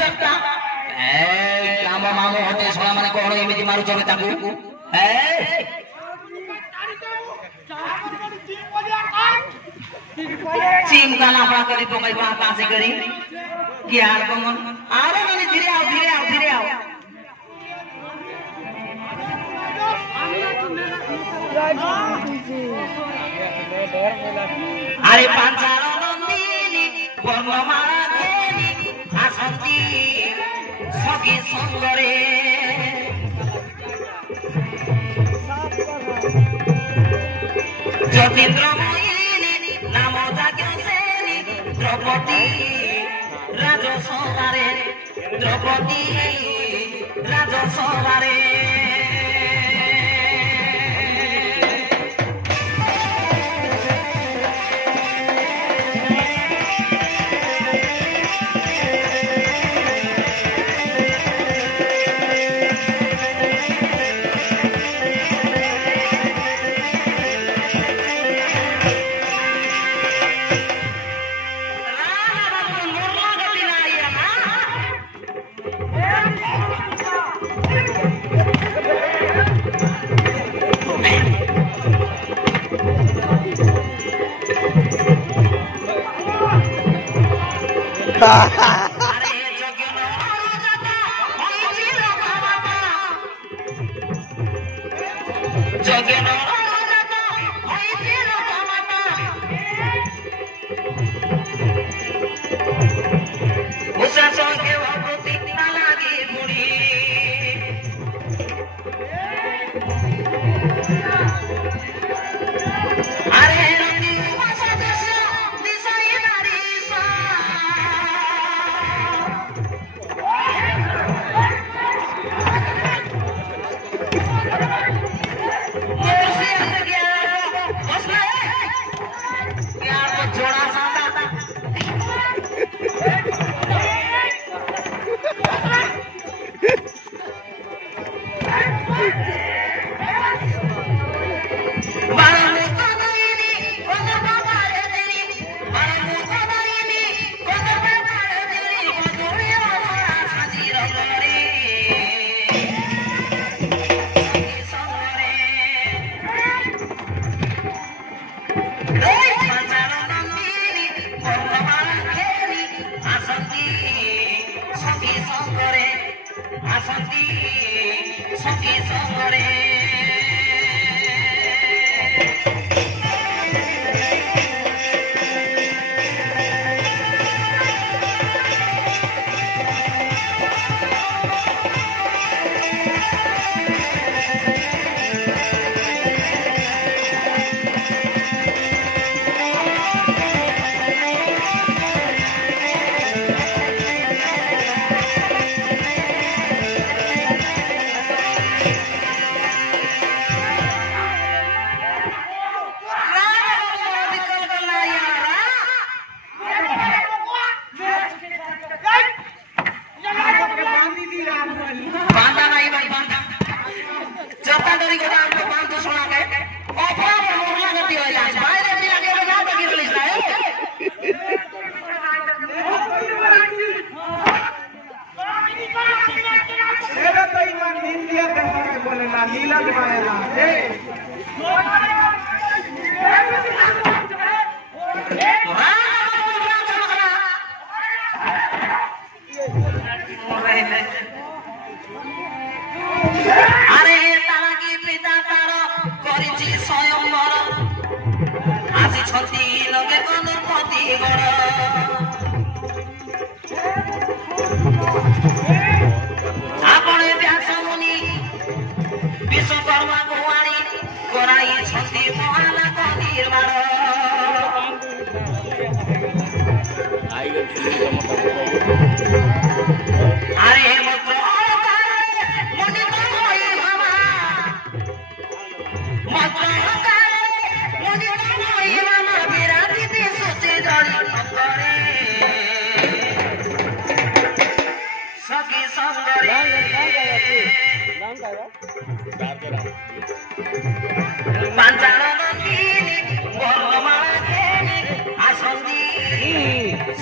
देखता काम मामू हटे सोला माने कौन एमती मारुच चीम का लाफड़ा करी पकई कहाँ से करी क्या कमन आरो नहीं धीरे आओ धीरे आओ धीरे आओ अरे पांचालो नंदिनी वर्णमाला देनी आसंती सखी संगरे ज्योतिन्द्रमयिनी नाम जाग्यसेनी द्रौपदी राजसभारे द्रौपदी राजसभारे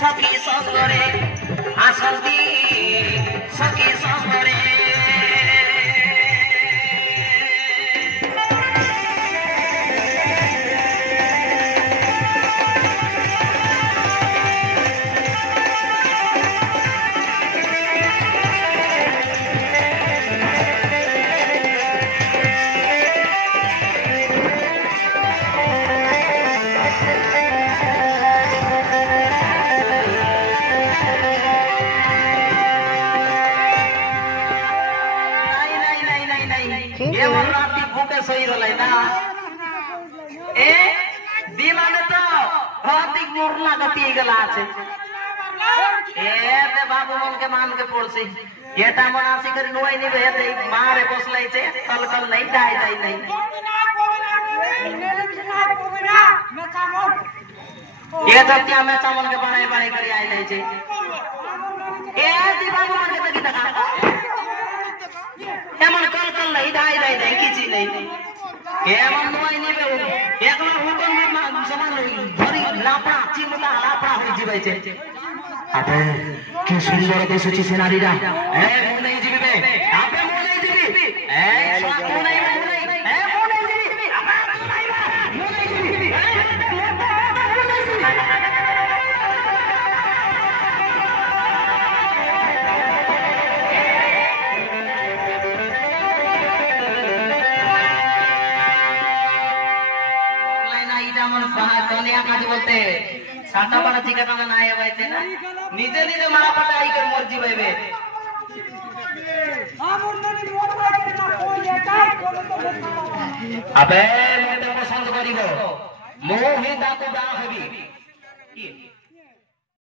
सखी संगरे आसंती मते सही रहलै ना ए दिमागे तो हाथी मुरला गति गेला छे ए ते बाबू मन के मान के पड़सी एटा मनासी करी नोई नि भेते मारे बसलै छे कल नहीं जाय जाय नहीं ये जब क्या मैं चावल के बड़े बड़े करी आई नहीं छे ए दी बाबू मन के तकी तका ए मन कल नहीं जाय जाय नहीं किछि नहीं ए मन नोई नि बे एकला हुकम में समान धरी लापड़ा चिमुला लापड़ा होई जीवै छे अबे কি সুন্দর দেশেছি সিনারিরা এ মনে জিবি বে আপে মনে জিবি এ মনে এ মনে জিবি আপা মনে জিবি লাইনা ইটা মন বাহার কলিয়া কাজ বলতে साटा वाला ठिकाना में ना आए हुए थे ना नीचे नीचे मारा पता आई कर मर जीवे अबे मैं तो पसंद करीबो मोह ही दाको दा हेबी